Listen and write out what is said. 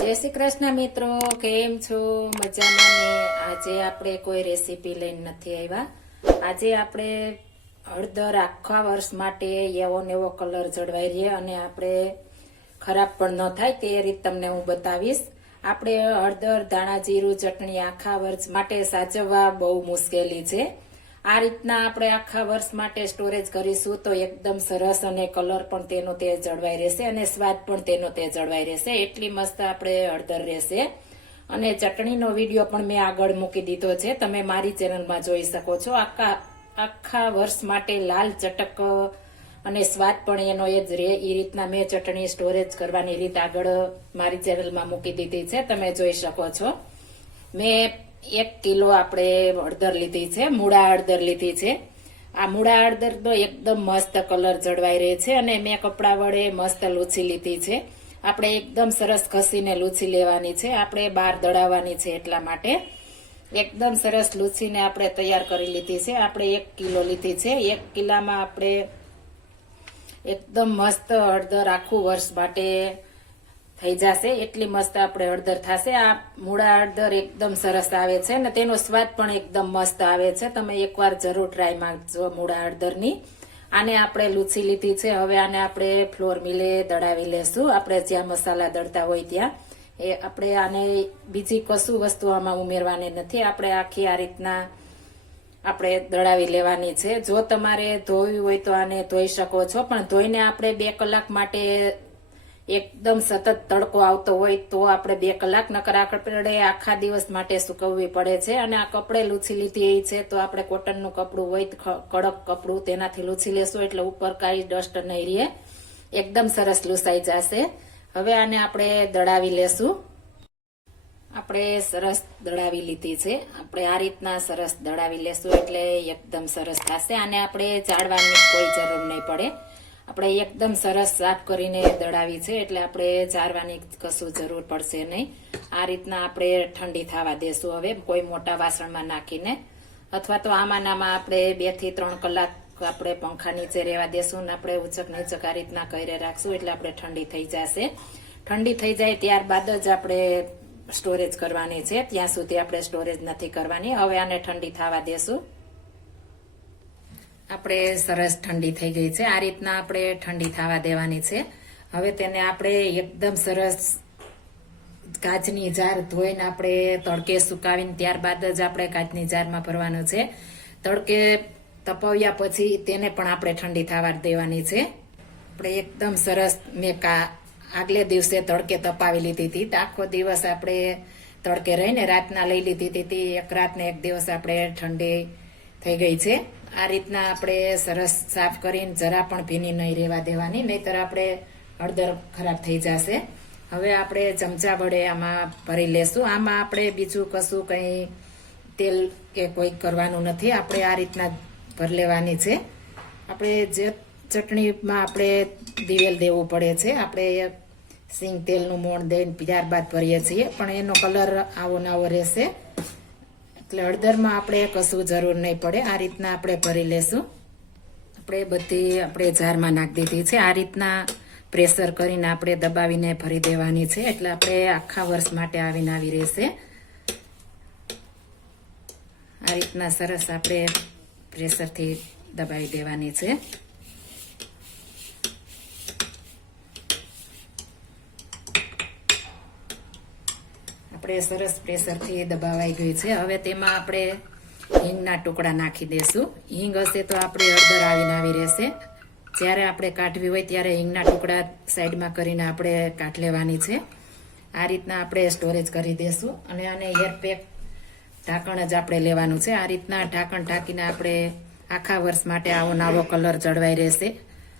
જય શ્રી કૃષ્ણ મિત્રો, કેમ છો? મજામાં ને? આજે આપણે કોઈ રેસીપી લઈને નથી આવ્યા. આજે આપણે હળદર આખા વર્ષ માટે એવો ને એવો કલર જળવાઈ રહે અને આપણે ખરાબ પણ ન થાય તે રીત તમને હું બતાવીશ. આપણે હળદર, ધાણા, જીરું, ચટણી આખા વર્ષ માટે સાચવવા બહુ મુશ્કેલી છે. આ રીતના આપણે આખા વર્ષ માટે સ્ટોરેજ કરીશું તો એકદમ સરસ અને કલર પણ તેનો તે જળવાઈ રહેશે અને સ્વાદ પણ તેનો તે જળવાઈ રહેશે. એટલી મસ્ત આપણે હળદર રહેશે. અને ચટણીનો વીડિયો પણ મેં આગળ મૂકી દીધો છે. તમે મારી ચેનલમાં જોઈ શકો છો. આખા આખા વર્ષ માટે લાલ ચટક અને સ્વાદ પણ એનો એ જ રહે. એ રીતના મેં ચટણી સ્ટોરેજ કરવાની રીત આગળ મારી ચેનલમાં મૂકી દીધી છે. તમે જોઈ શકો છો. મેં એક કિલો આપણે હળદર લીધી છે, મૂળા હળદર લીધી છે. આ મૂળા હળદર તો એકદમ મસ્ત કલર જળવાઈ રહે છે અને મેં કપડા વડે મસ્ત લૂછી લીધી છે. આપણે એકદમ સરસ ઘસીને લૂછી લેવાની છે. આપણે બહાર દળાવવાની છે એટલા માટે. એકદમ સરસ લૂછીને આપણે તૈયાર કરી લીધી છે. આપણે એક કિલો લીધી છે. એક કિલામાં આપણે એકદમ મસ્ત હળદર આખું વર્ષ માટે થઈ જશે, એટલી મસ્ત આપણે હળદર થશે. આ મૂળા હળદર એકદમ સરસ આવે છે ને તેનો સ્વાદ પણ એકદમ મસ્ત આવે છે. તમે એકવાર જરૂર ટ્રાય માગજો મૂળા હળદરની. આને આપણે લૂછી લીધી છે. હવે આને આપણે ફ્લોર મિલે, દળાવી લેશું. આપણે જ્યાં મસાલા દળતા હોય ત્યાં. એ આપણે આને બીજી કશું વસ્તુ આમાં ઉમેરવાની નથી. આપણે આખી આ રીતના આપણે દળાવી લેવાની છે. જો તમારે ધોવી હોય તો આને ધોઈ શકો છો. પણ ધોઈને આપણે બે કલાક માટે એકદમ સતત તડકો આવતો હોય તો આપણે બે કલાક નકર આપણે આખા દિવસ માટે સુકવવી પડે છે. અને આ કપડે લૂછી લીધી છે, તો આપણે કોટનનું કપડું હોય કડક કપડું તેનાથી લૂછી લેશું એટલે ઉપર કાંઈ ડસ્ટ નહીં રહે. એકદમ સરસ લૂસાઈ જશે. હવે આને આપણે દળાવી લેશું. આપણે સરસ દળાવી લીધી છે. આપણે આ રીતના સરસ દળાવી લેશું એટલે એકદમ સરસ થશે. આને આપણે ચાળવાની કોઈ જરૂર નહીં પડે. આપણે એકદમ સરસ સાફ કરીને દળાવી છે, એટલે આપણે ચારવાની કશું જરૂર પડશે નહીં. આ રીતના આપણે ઠંડી થવા દેશું હવે, કોઈ મોટા વાસણમાં નાખીને. અથવા તો આમાં ને આપણે બેથી ત્રણ કલાક આપણે પંખા નીચે રહેવા દેશું ને આપણે ઉચક નીચક આ રીતના કરી રાખશું, એટલે આપણે ઠંડી થઈ જશે. ઠંડી થઈ જાય ત્યારબાદ જ આપણે સ્ટોરેજ કરવાની છે. ત્યાં સુધી આપણે સ્ટોરેજ નથી કરવાની. હવે આને ઠંડી થવા દેશું. આપણે સરસ ઠંડી થઈ ગઈ છે. આ રીતના આપણે ઠંડી થવા દેવાની છે. હવે તેને આપણે એકદમ સરસ કાચની જાર ધોઈને આપણે તડકે સુકાવીને ત્યારબાદ જ આપણે કાચની જારમાં ભરવાનું છે. તડકે તપાવ્યા પછી તેને પણ આપણે ઠંડી થવા દેવાની છે. આપણે એકદમ સરસ મેં કા આગલે દિવસે તડકે તપાવી લીધી હતી. આખો દિવસ આપણે તડકે રહીને રાતના લઈ લીધી હતી. એક રાતને એક દિવસ આપણે ઠંડી થઈ ગઈ છે. આ રીતના આપણે સરસ સાફ કરીને જરા પણ ભીની નહીં રહેવા દેવાની, નહીતર આપણે હળદર ખરાબ થઈ જશે. હવે આપણે ચમચા વડે આમાં ભરી લેશું. આમાં આપણે બીજું કશું કંઈ તેલ કે કોઈ કરવાનું નથી. આપણે આ રીતના ભરી લેવાની છે. આપણે જે ચટણીમાં આપણે દિવેલ દેવું પડે છે. આપણે સિંગ તેલનું મોણ દઈને ત્યારબાદ ભરીએ છીએ, પણ એનો કલર આવો નાવો રહેશે. એટલે હળદરમાં આપણે કશું જરૂર નહીં પડે. આ રીતના આપણે ભરી લેશું. આપણે બધી આપણે જારમાં નાખી દીધી છે. આ રીતના પ્રેશર કરીને આપણે દબાવીને ભરી દેવાની છે. એટલે આપણે આખા વર્ષ માટે આવીને આવી રહેશે. આ રીતના સરસ આપણે પ્રેશરથી દબાવી દેવાની છે. સરસ પ્રેશરથી દબાવાઈ ગઈ છે. હવે તેમાં આપણે હિંગના ટુકડા નાખી દેશું. હિંગ હશે તો આપણે હળદર આવીને આવી રહેશે. જ્યારે આપણે કાઢવી હોય ત્યારે હિંગના ટુકડા સાઈડમાં કરીને આપણે કાઠ લેવાની છે. આ રીતના આપણે સ્ટોરેજ કરી દેશું અને આને એરપેક ઢાંકણ જ આપણે લેવાનું છે. આ રીતના ઢાંકણ ઢાંકીને આપણે આખા વર્ષ માટે આવો નાવો કલર જળવાઈ રહેશે.